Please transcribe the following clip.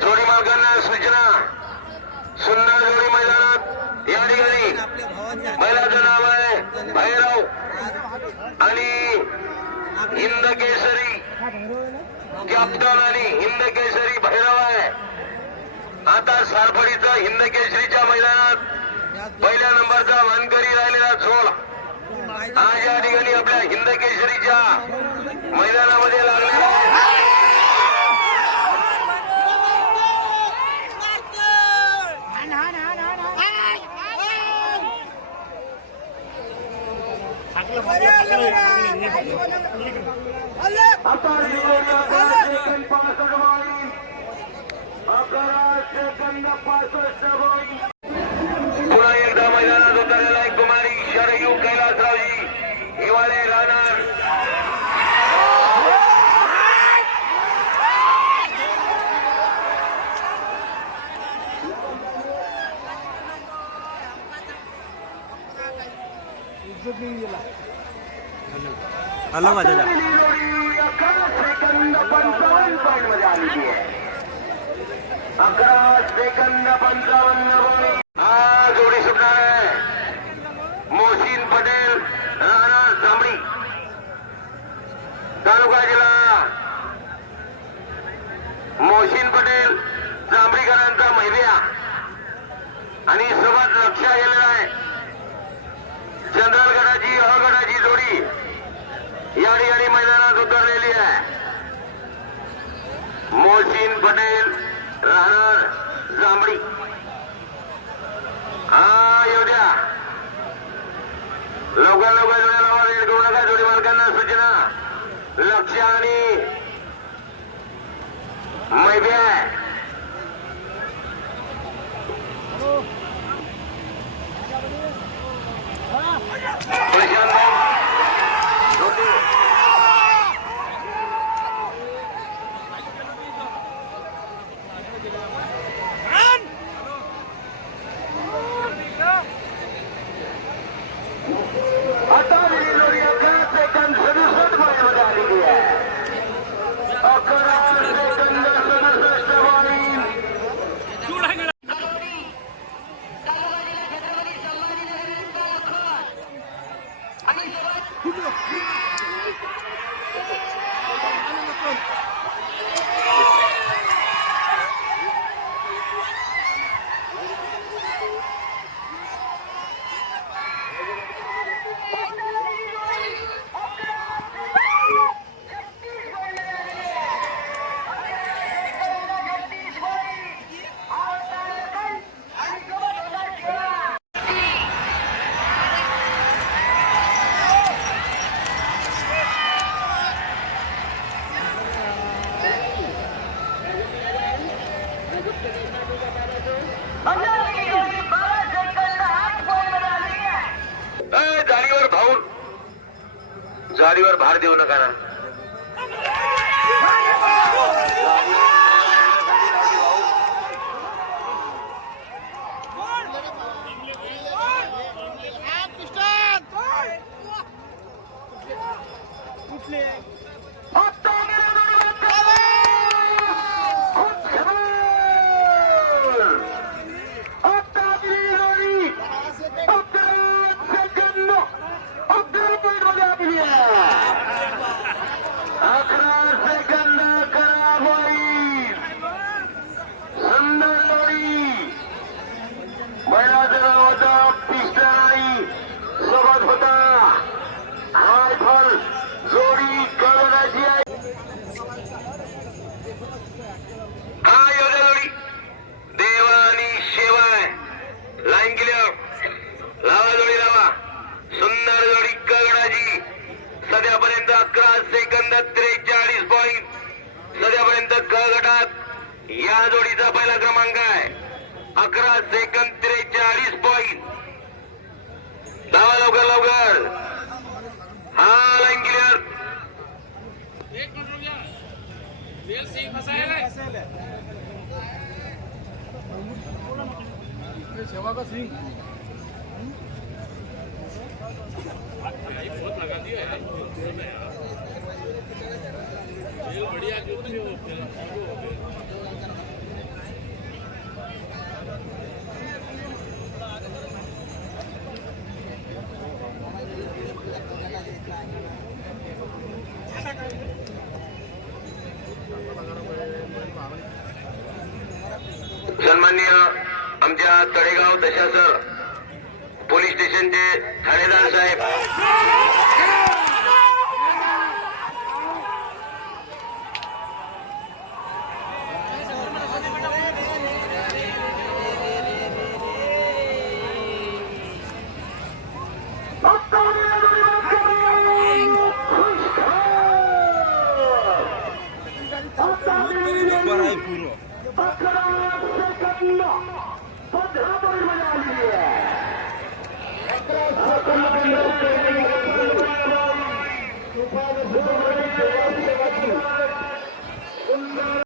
जोडी मालकांना सूचना, सुंदर जोडी मैदानात या ठिकाणी महिलाचं नाव आहे भैरव आणि हिंद केसरी कॅप्टन आणि हिंद केसरी भैरव आहे. आता सारफडीचा हिंद केसरीच्या मैदानात पहिल्या नंबरचा मानकरी राहिलेला झोळ आज या ठिकाणी आपल्या हिंद केसरीच्या मैदानामध्ये लागलेला पुन्हा एकदा मैदानात उतरलेला आहे कुमारी शरयू कैलासरावजी हिवाळे राहणार. हॅलो माझ्या 11 सेकंद 55 पॉईंट मध्ये आलेली आहे. 11 सेकंद 55 हा जोडी सुटणार आहे. मोहसिन पटेल राहणार जांभळी तालुका जिल्हा. मोहसिन पटेल जांभळीकरांचा मैद्या आणि सोबत लक्ष गेलेला आहे. जनरल गटाची अ गटाची जोडी या ठिकाणी मैदानात उतरलेली आहे. मोहसिन पटेल राहणार जांभळी. हा येऊ द्या लवकर लवकर जोड्याला रेड करू नका. जोडी मालकांना सूचना, लक्ष आणि मैद्या प्रशांत आता दिली जोडी 11 सेकंद 67 पॉईंट मध्ये आलेली आहे. 11 सेकंद 67 पॉईंट. जाळीवर भार देऊ नका ना. सध्यापर्यंत 11 सेकंद 43 पॉईंट. सध्यापर्यंत क गटात या जोडीचा पहिला क्रमांक आहे. 11 सेकंद 43 पॉईंट. धावा लवकर लवकर. हा लाईन क्लिअर. सेवा का सिंह लगा दिया है। माननीय आमच्या तळेगाव दशासर पोलीस स्टेशनचे ठाणेदार साहेब ऊपर आहे पूर्ण Super